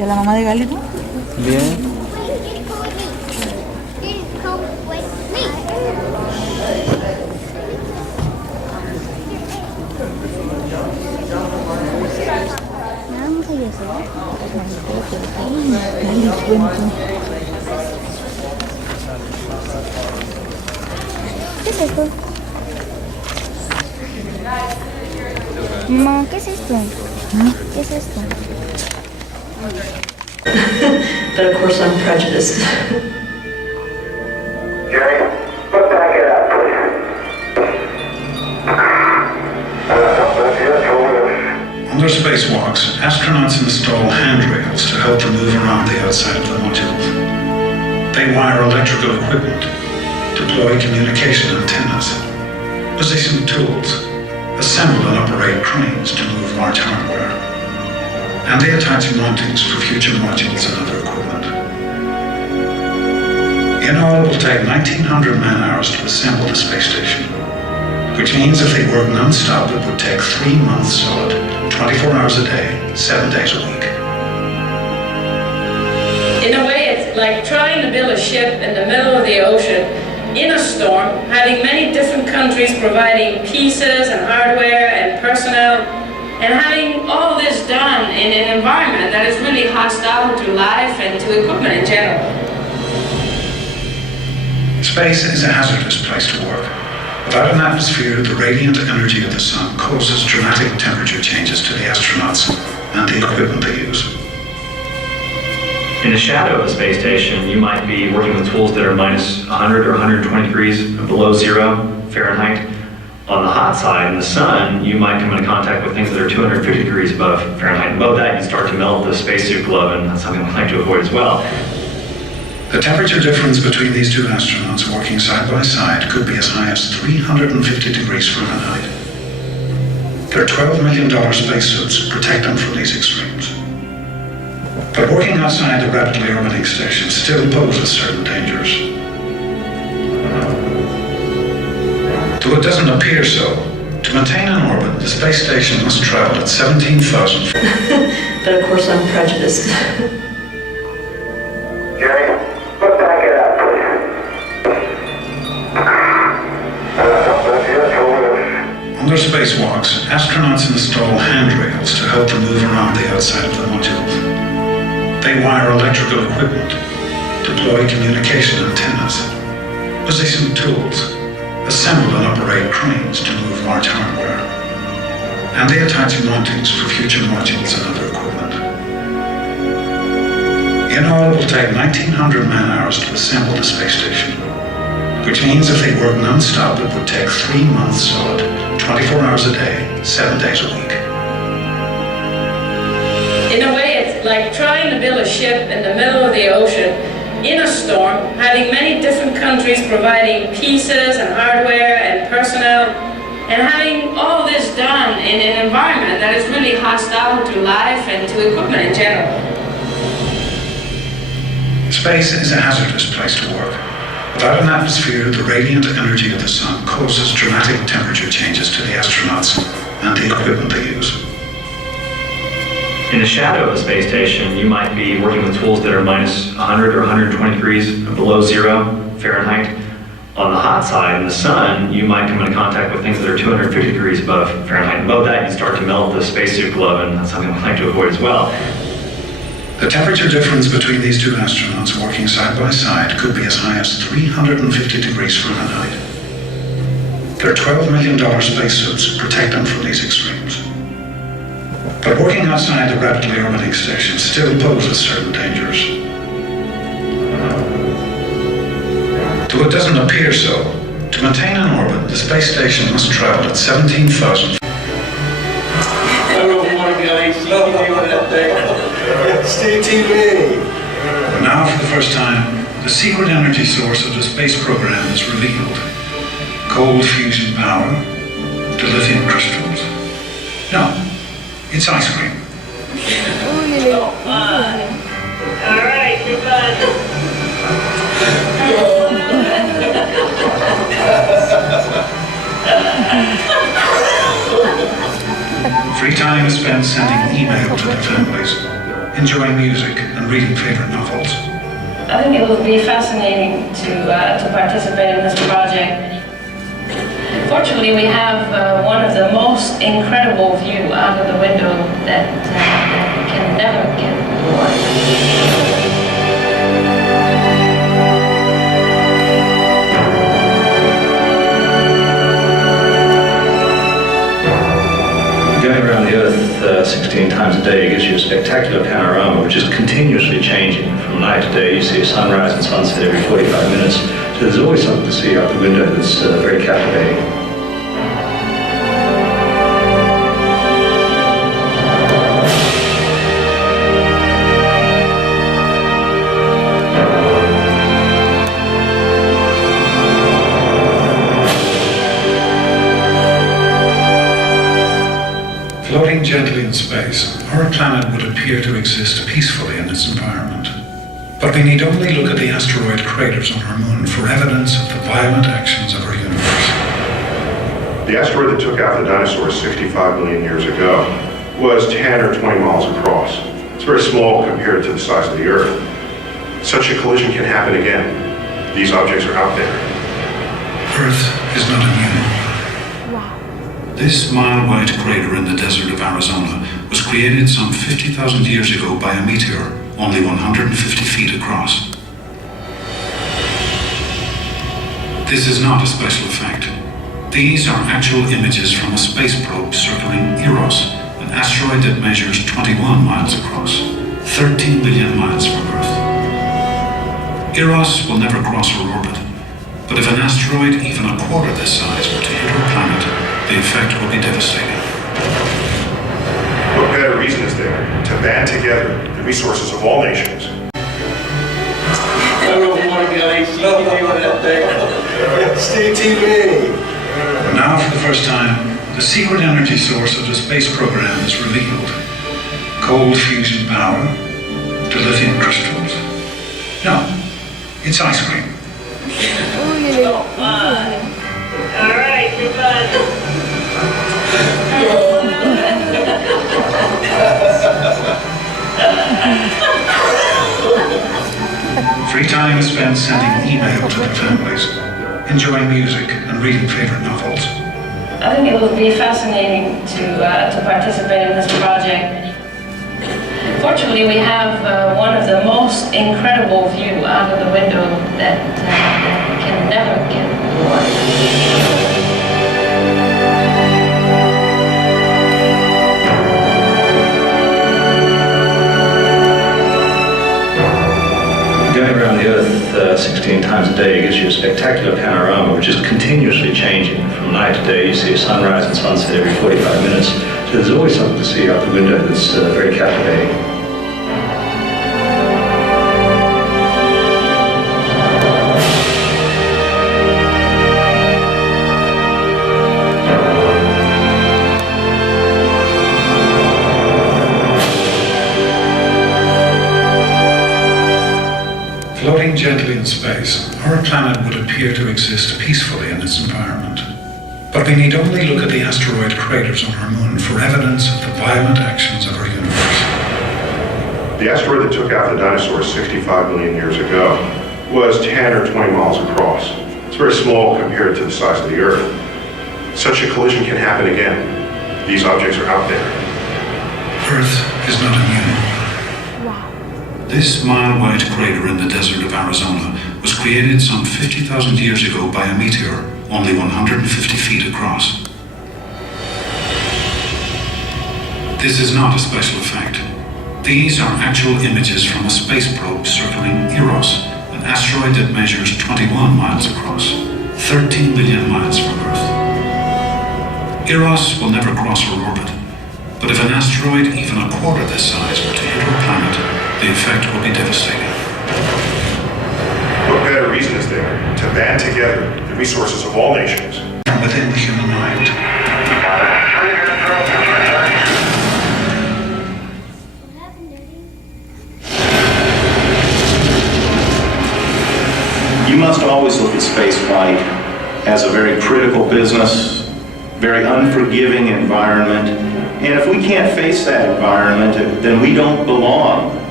¿Y a la mamá de Galito? Bien. ¿Qué es esto? Mamá, ¿qué es esto? ¿Qué es esto? But of course I'm prejudiced. Jerry, put back it up, please. On their spacewalks, astronauts install handrails to help them move around the outside of the modules. They wire electrical equipment, deploy communication antennas, position tools, assemble and operate cranes to move large hardware, and they attach mountings for future modules and other equipment. In all, it will take 1,900 man-hours to assemble the space station, which means if they work non-stop, it would take 3 months solid, 24 hours a day, 7 days a week. In a way, it's like trying to build a ship in the middle of the ocean in a storm, having many different countries providing pieces and hardware and personnel, and having all this done in an environment that is really hostile to life and to equipment in general. Space is a hazardous place to work. Without an atmosphere, the radiant energy of the sun causes dramatic temperature changes to the astronauts and the equipment they use. In the shadow of a space station, you might be working with tools that are minus 100 or 120 degrees below 0 Fahrenheit. On the hot side, in the sun, you might come into contact with things that are 250 degrees above Fahrenheit. Above that, you start to melt the spacesuit glove, and that's something we like to avoid as well. The temperature difference between these two astronauts working side by side could be as high as 350 degrees Fahrenheit. Their $12 million spacesuits protect them from these extremes. But working outside the rapidly orbiting station still poses certain dangers. Though it doesn't appear so, to maintain an orbit, the space station must travel at 17,000. But of course I'm prejudiced. Jerry, put back it up, please. On their spacewalks, astronauts install handrails to help them move around the outside of the modules. They wire electrical equipment, deploy communication antennas, position tools, assemble and operate cranes to move large hardware, and they attach mountings for future modules and other equipment. In all, it will take 1,900 man-hours to assemble the space station, which means if they work non-stop, it would take 3 months solid, 24 hours a day, 7 days a week. In a way, it's like trying to build a ship in the middle of the ocean in a storm, having many different countries providing pieces and hardware and personnel, and having all this done in an environment that is really hostile to life and to equipment in general. Space is a hazardous place to work. Without an atmosphere, the radiant energy of the sun causes dramatic temperature changes to the astronauts and the equipment they use. In the shadow of a space station, you might be working with tools that are minus 100 or 120 degrees below 0 Fahrenheit. On the hot side, in the sun, you might come into contact with things that are 250 degrees above Fahrenheit. Above that, you start to melt the spacesuit glove, and that's something we like to avoid as well. The temperature difference between these two astronauts working side by side could be as high as 350 degrees Fahrenheit. Their $12 million spacesuits protect them from these extremes. But working outside the rapidly orbiting station still poses certain dangers. Though it doesn't appear so, to maintain an orbit, the space station must travel at 17,000. Stay TV. But now, for the first time, the secret energy source of the space program is revealed. Cold fusion power, to lithium crystals. No, it's ice cream. All right, you're done. Free time is spent sending email to their families, enjoying music and reading favorite novels. I think it will be fascinating to participate in this project. Fortunately, we have one of the most incredible view out of the window that can never get bored. Going around the Earth 16 times a day gives you a spectacular panorama, which is continuously changing. From night to day, you see a sunrise and sunset every 45 minutes. So there's always something to see out the window that's very captivating. Floating gently in space, our planet would appear to exist peacefully in its environment. But we need only look at the asteroid craters on our moon for evidence of the violent actions of our universe. The asteroid that took out the dinosaurs 65 million years ago was 10 or 20 miles across. It's very small compared to the size of the Earth. Such a collision can happen again. These objects are out there. Earth is not immune. This mile-wide crater in the desert of Arizona was created some 50,000 years ago by a meteor, only 150 feet across. This is not a special effect. These are actual images from a space probe circling Eros, an asteroid that measures 21 miles across, 13 million miles from Earth. Eros will never cross our orbit, but if an asteroid even a quarter this size were to hit our planet, the effect will be devastating. What better reason is there to band together the resources of all nations? Stay TV. Now, for the first time, the secret energy source of the space program is revealed. Cold fusion power, to lithium crystals. No, it's ice cream. All right, everybody. Free time is spent sending email to their families, enjoying music and reading favorite novels. I think it will be fascinating to participate in this project. Fortunately, we have one of the most incredible view out of the window that can never get bored. Going around the Earth 16 times a day gives you a spectacular panorama, which is continuously changing. From night to day, you see a sunrise and sunset every 45 minutes. So there's always something to see out the window that's very captivating. Floating gently in space, our planet would appear to exist peacefully in its environment. But we need only look at the asteroid craters on our moon for evidence of the violent actions of our universe. The asteroid that took out the dinosaurs 65 million years ago was 10 or 20 miles across. It's very small compared to the size of the Earth. Such a collision can happen again. These objects are out there. Earth is not immune. This mile-wide crater in the desert of Arizona was created some 50,000 years ago by a meteor, only 150 feet across. This is not a special effect. These are actual images from a space probe circling Eros, an asteroid that measures 21 miles across, 13 million miles from Earth. Eros will never cross our orbit, but if an asteroid even a quarter this size were to hit our planet, the effect will be devastating. What better reason is there to band together the resources of all nations? From within the human mind. You must always look at spaceflight as a very critical business, very unforgiving environment. And if we can't face that environment, then we don't belong.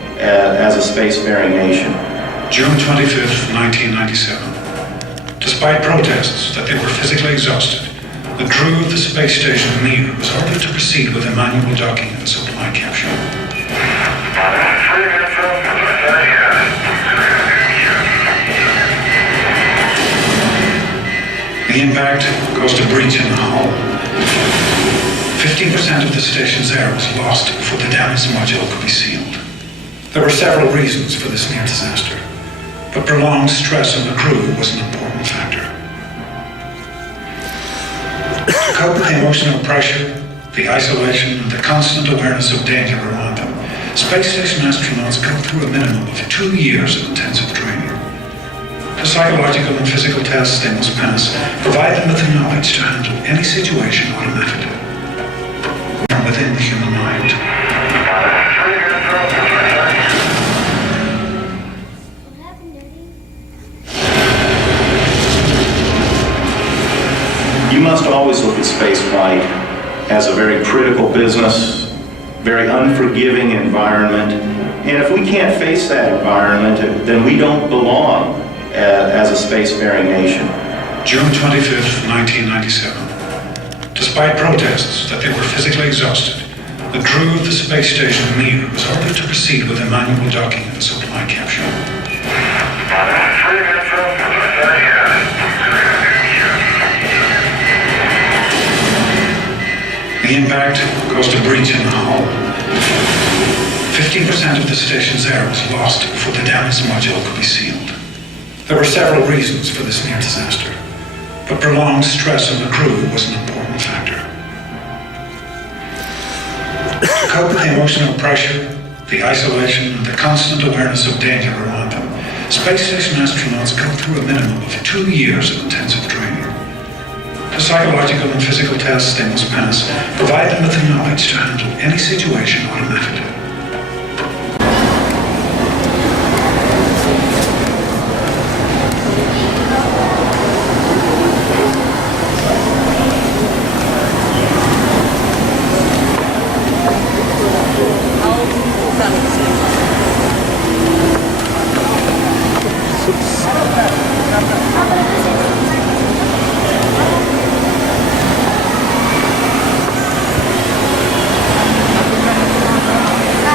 as a spacefaring nation. June 25th, 1997. Despite protests that they were physically exhausted, the crew of the space station Mir was ordered to proceed with the manual docking of the supply capsule. The impact caused a breach in the hull. 15% of the station's air was lost before the damaged module could be sealed. There were several reasons for this near disaster, but prolonged stress on the crew was an important factor. To cope with the emotional pressure, the isolation, and the constant awareness of danger around them, space station astronauts go through a minimum of 2 years of intensive training. The psychological and physical tests they must pass provide them with the knowledge to handle any situation automatically from within the human mind. You must always look at spaceflight as a very critical business, very unforgiving environment, and if we can't face that environment, then we don't belong as a spacefaring nation. June 25th, 1997. Despite protests that they were physically exhausted, the crew of the space station Mir was ordered to proceed with the manual docking of the supply capsule. The impact caused a breach in the hull. 15% of the station's air was lost before the damaged module could be sealed. There were several reasons for this near disaster, but prolonged stress on the crew was an important factor. To cope with the emotional pressure, the isolation, and the constant awareness of danger around them, space station astronauts go through a minimum of 2 years of intensive training. The psychological and physical tests they must pass provide them with the knowledge to handle any situation automatically.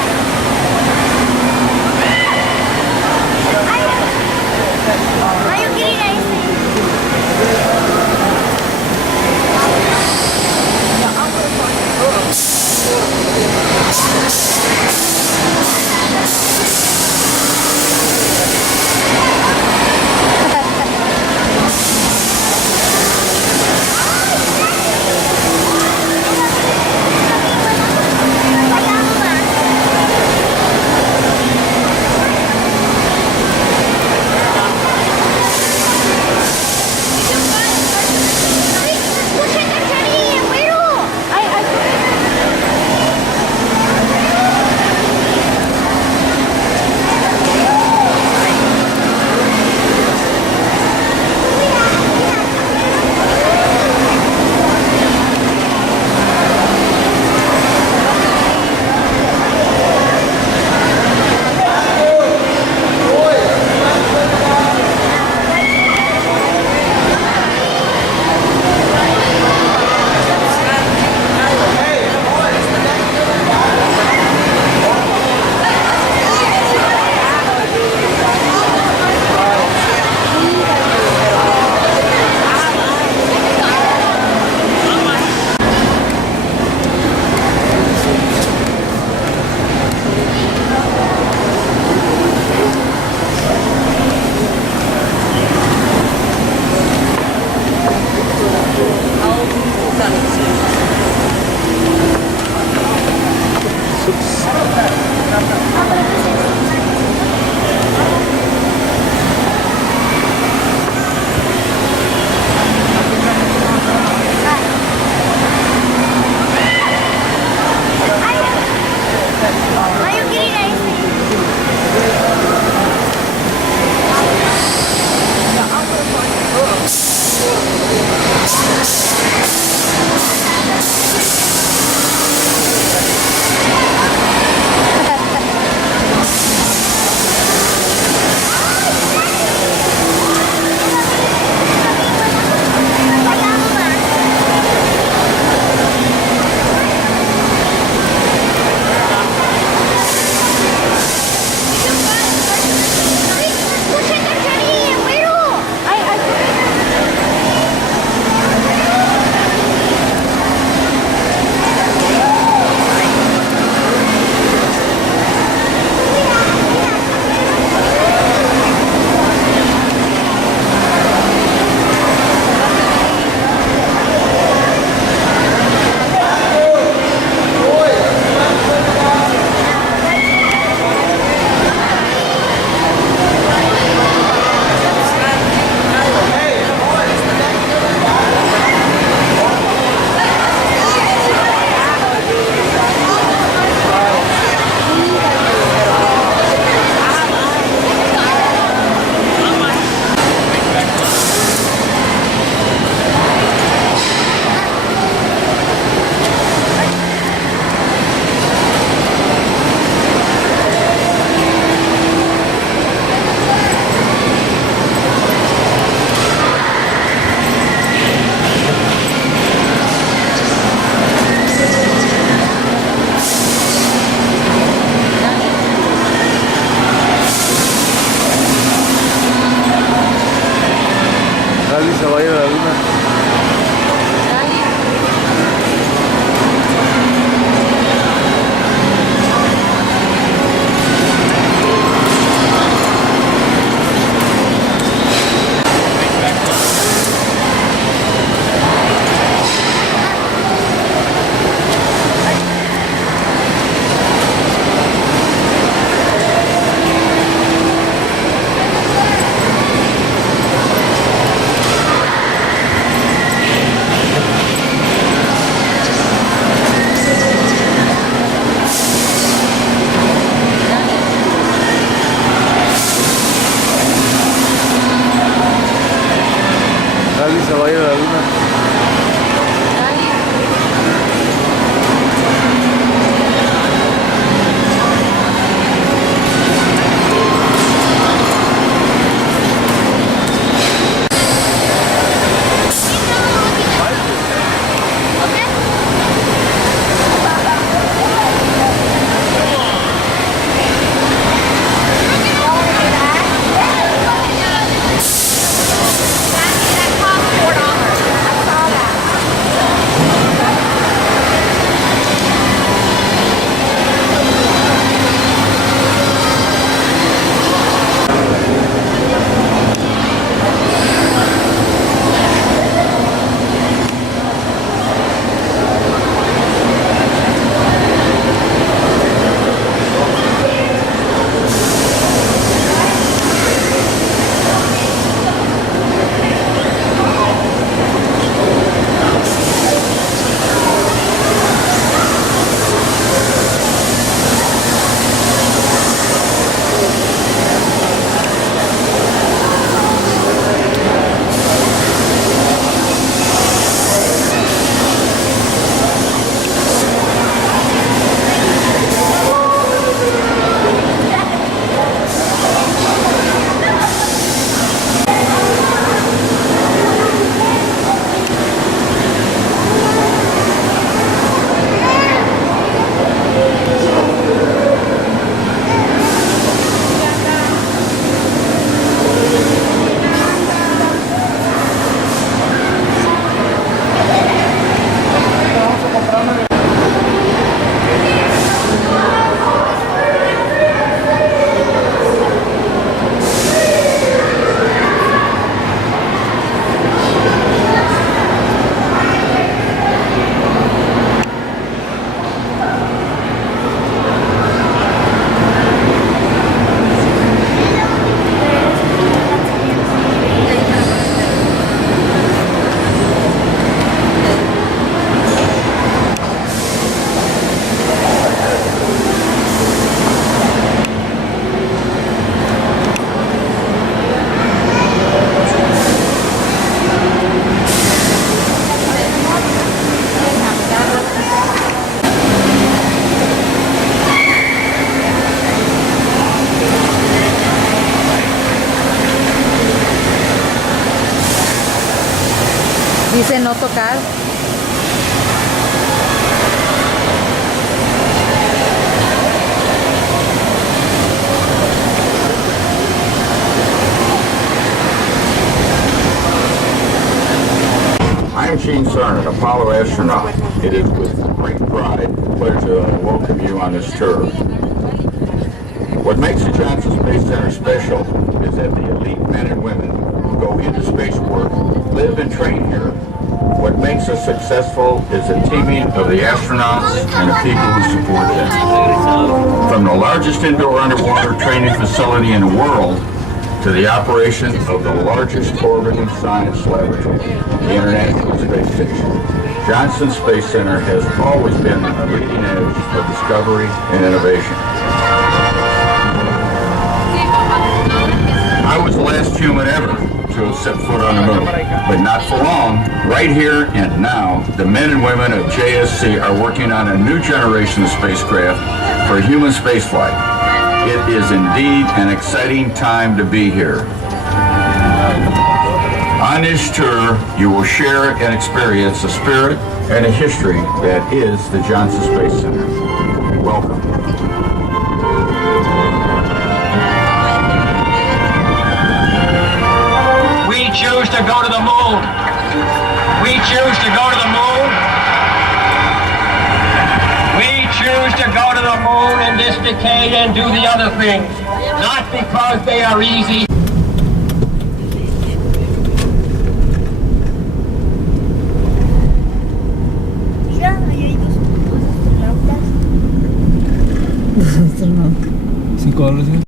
Caballo de la Luna. Caballo de la Luna. Dice no tocar. I'm Gene Cernan, Apollo astronaut. It is with great pride and pleasure that I welcome you on this tour. What makes the Johnson Space Center special is that the elite men and women who go into space work live and train here. What makes us successful is the teaming of the astronauts and the people who support them. From the largest indoor underwater training facility in the world to the operation of the largest orbiting science laboratory, the International Space Station, Johnson Space Center has always been on the leading edge of discovery and innovation. I was the last human ever to have set foot on the moon, but not for long. Right here and now, the men and women of JSC are working on a new generation of spacecraft for human spaceflight. It is indeed an exciting time to be here. On this tour, you will share and experience the spirit and the history that is the Johnson Space Center. Welcome. We choose choose to go to the moon. We choose to go to the moon. We choose to go to the moon in this decade and do the other things, not because they are easy. Mira, ahí hay dos astronautas. $5, ¿sí?